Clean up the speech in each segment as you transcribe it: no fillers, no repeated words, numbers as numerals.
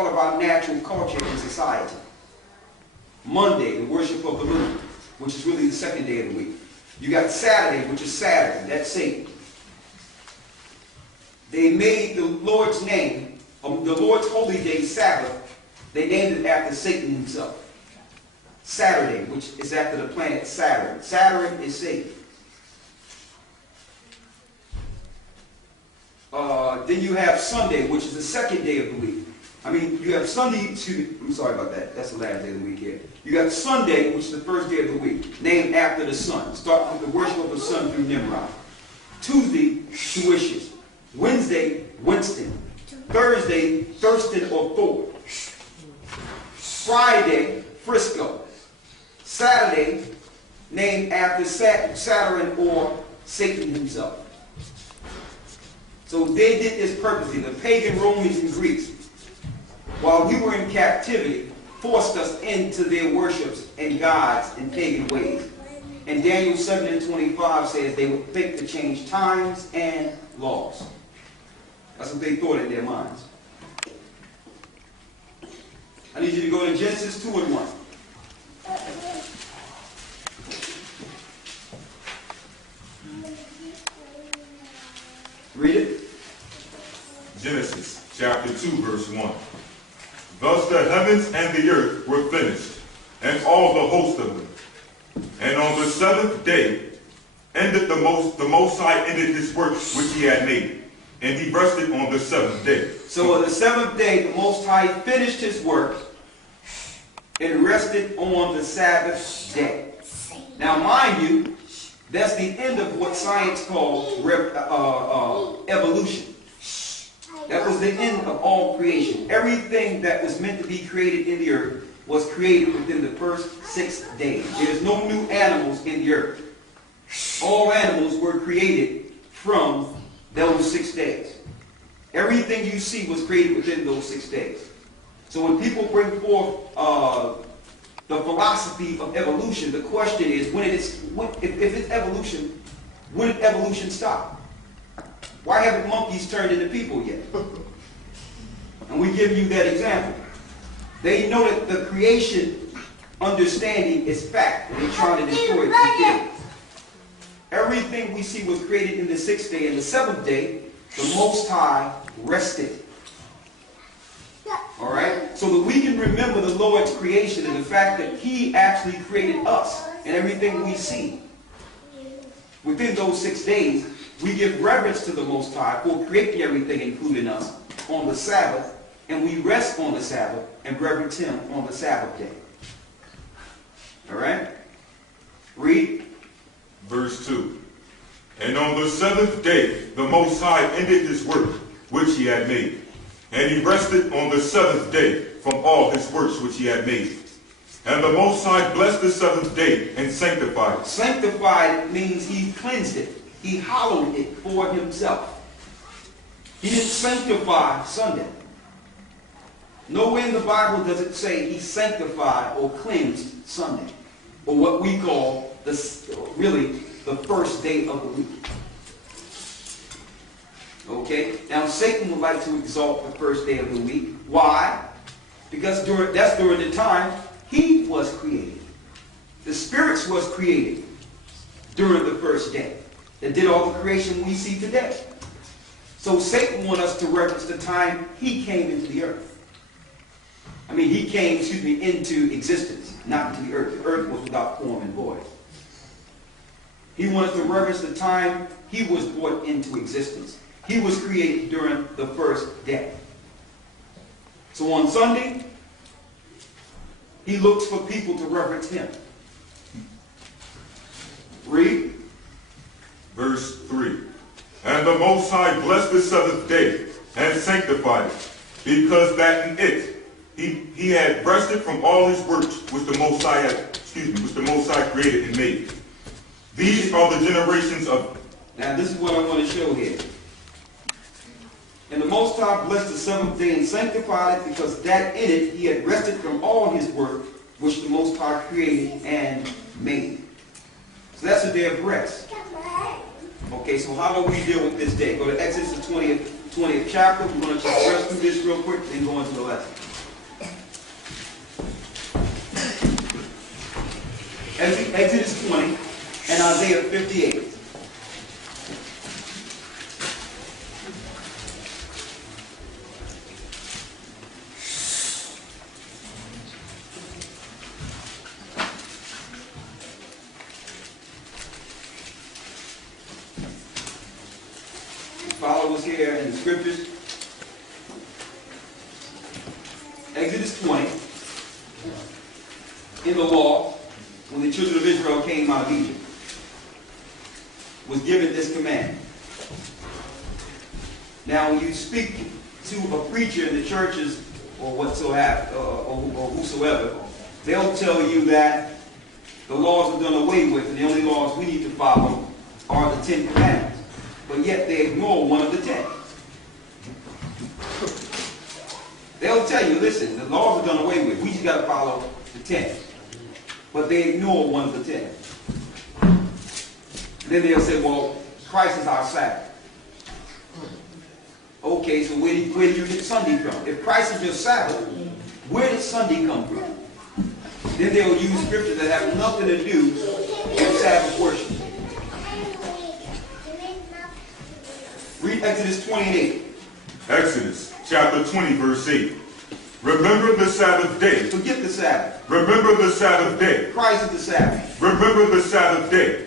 All of our natural culture and society. Monday, the worship of the moon, which is really the second day of the week. You got Saturday, which is Saturn. That's Satan. They made the Lord's name, the Lord's holy day, Sabbath. They named it after Satan himself. Saturday, which is after the planet Saturn. Saturn is Satan. Then you have Sunday, which is the second day of the week. I mean, you have Sunday, I'm sorry about that. That's the last day of the week here. You got Sunday, which is the first day of the week, named after the sun. Start with the worship of the sun through Nimrod. Tuesday, Tuition. Wednesday, Winston. Thursday, Thurston or Thor. Friday, Frisco. Saturday, named after Saturn or Satan himself. So they did this purposely. The pagan Romans and Greeks, while we were in captivity, forced us into their worships and gods in pagan ways. And Daniel 7:25 says they would think to change times and laws. That's what they thought in their minds. I need you to go to Genesis 2:1. Read it. Genesis chapter 2, verse 1. Thus the heavens and the earth were finished, and all the host of them. And on the seventh day ended the Most High ended his work which he had made, and he rested on the seventh day. So on the seventh day, the Most High finished his work and rested on the Sabbath day. Now, mind you, that's the end of what science calls evolution. That was the end of all creation. Everything that was meant to be created in the earth was created within the first 6 days. There's no new animals in the earth. All animals were created from those 6 days. Everything you see was created within those 6 days. So when people bring forth the philosophy of evolution, the question is, if it's evolution, when did evolution stop? Why haven't monkeys turned into people yet? And we give you that example. They know that the creation understanding is fact, and they're trying to destroy it. Everything we see was created in the 6th day, and the 7th day, the Most High rested. All right? So that we can remember the Lord's creation and the fact that he actually created us and everything we see. Within those 6 days, we give reverence to the Most High for creating everything, including us, on the Sabbath, and we rest on the Sabbath and reverence him on the Sabbath day. All right? Read. Verse 2. And on the seventh day, the Most High ended his work, which he had made. And he rested on the seventh day from all his works which he had made. And the Most High blessed the seventh day and sanctified it. Sanctified means he cleansed it. He hallowed it for himself. He didn't sanctify Sunday. Nowhere in the Bible does it say he sanctified or cleansed Sunday, or what we call really the first day of the week. Okay? Now Satan would like to exalt the first day of the week. Why? Because that's during the time he was created. The spirits was created during the first day that did all the creation we see today. So Satan wants us to reference the time he came into the earth. I mean, he came, into existence, not into the earth. The earth was without form and void. He wants to reference the time he was brought into existence. He was created during the first day. So on Sunday, he looks for people to reverence him. Read. Verse 3. And the Most High blessed the seventh day and sanctified it, because that in it he had rested from all his works which the Most High created and made. These are the generations of. Now this is what I want to show here. And the Most High blessed the seventh day and sanctified it, because that in it he had rested from all his work which the Most High created and made. So that's a day of rest. Okay, so how do we deal with this day? Go to Exodus the 20th chapter. We're going to just rest through this real quick and go into the lesson. Exodus 20 and Isaiah 58. Follow us here in the scriptures. Exodus 20. In the law, when the children of Israel came out of Egypt, was given this command. Now, when you speak to a preacher in the churches or whatsoever, or whosoever, they'll tell you that the laws are done away with, and the only laws we need to follow are the 10 commandments. But yet they ignore one of the 10. They'll tell you, listen, the laws are done away with. We just got to follow the 10. But they ignore one of the 10. Then they'll say, well, Christ is our Sabbath. Okay, so where do you get Sunday from? If Christ is your Sabbath, where did Sunday come from? Then they'll use scriptures that have nothing to do with Sabbath worship. Read Exodus 28. Exodus chapter 20, verse 8. Remember the Sabbath day. Forget the Sabbath. Remember the Sabbath day. Christ is the Sabbath. Remember the Sabbath day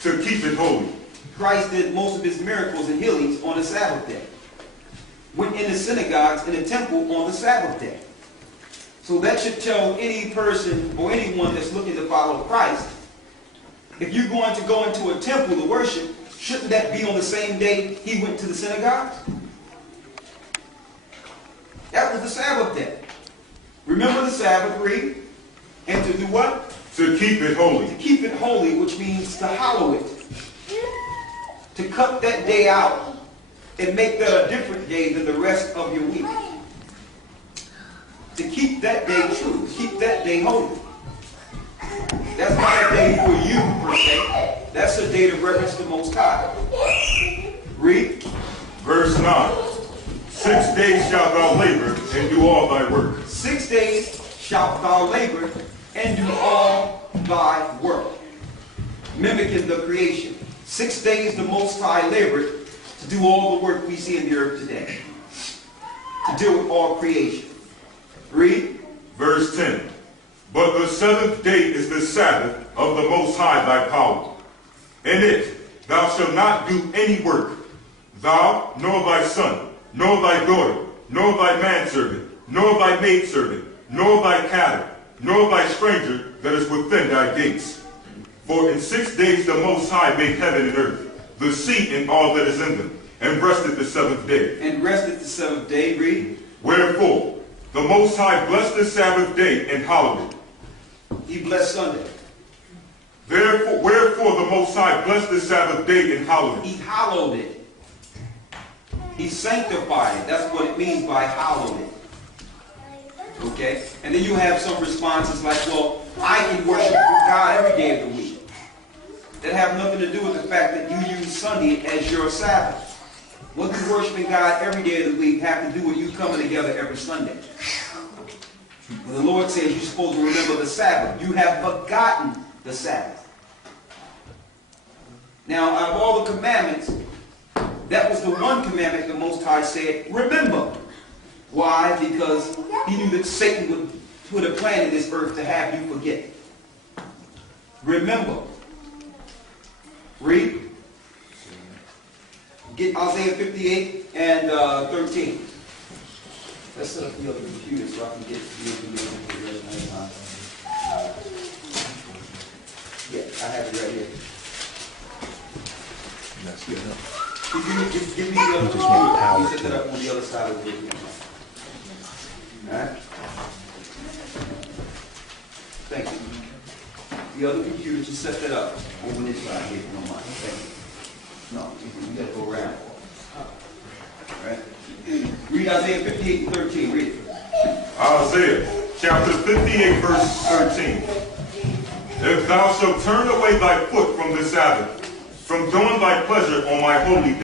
to keep it holy. Christ did most of his miracles and healings on the Sabbath day. Went in the synagogues and the temple on the Sabbath day. So that should tell any person or anyone that's looking to follow Christ, if you're going to go into a temple to worship, shouldn't that be on the same day he went to the synagogues? That was the Sabbath day. Remember the Sabbath, read. And to do what? To keep it holy. To keep it holy, which means to hallow it. To cut that day out and make that a different day than the rest of your week. To keep that day true. Keep that day holy. That's not a day for you, per se. That's a day to reverence the Most High. Read. Verse 9. 6 days shalt thou labor and do all thy work. 6 days shalt thou labor and do all thy work. Mimicking the creation. 6 days the Most High labored to do all the work we see in the earth today. To deal with all creation. Read. Verse 10. But the seventh day is the Sabbath of the Most High thy power. In it thou shalt not do any work, thou, nor thy son, nor thy daughter, nor thy manservant, nor thy maidservant, nor thy cattle, nor thy stranger that is within thy gates. For in 6 days the Most High made heaven and earth, the sea and all that is in them, and rested the seventh day. And rested the seventh day, read. Wherefore the Most High blessed the Sabbath day and hallowed it. He blessed Sunday. Wherefore the Most High blessed the Sabbath day and hallowed it. He hallowed it. He sanctified it. That's what it means by hallowed it. Okay? And then you have some responses like, well, I can worship God every day of the week. That have nothing to do with the fact that you use Sunday as your Sabbath. What does worshiping God every day of the week have to do with you coming together every Sunday? When the Lord says you're supposed to remember the Sabbath, you have forgotten the Sabbath. Now, out of all the commandments, that was the one commandment the Most High said, remember. Why? Because he knew that Satan would put a plan in this earth to have you forget. Remember. Read. Get Isaiah 58 and 13. Let's set up the other computer so I can get the information for the rest of the time. Yeah, I have it right here. That's good enough. Give me the other computer. You set that up on the other side of the video. Alright? Thank you. The other computer, just set that up over this side here, if you don't mind. Thank you. No, you got to go around. Alright? Read Isaiah 58 and 13. Read it. Isaiah chapter 58 verse 13. If thou shalt turn away thy foot from the Sabbath, from doing thy pleasure on my holy day,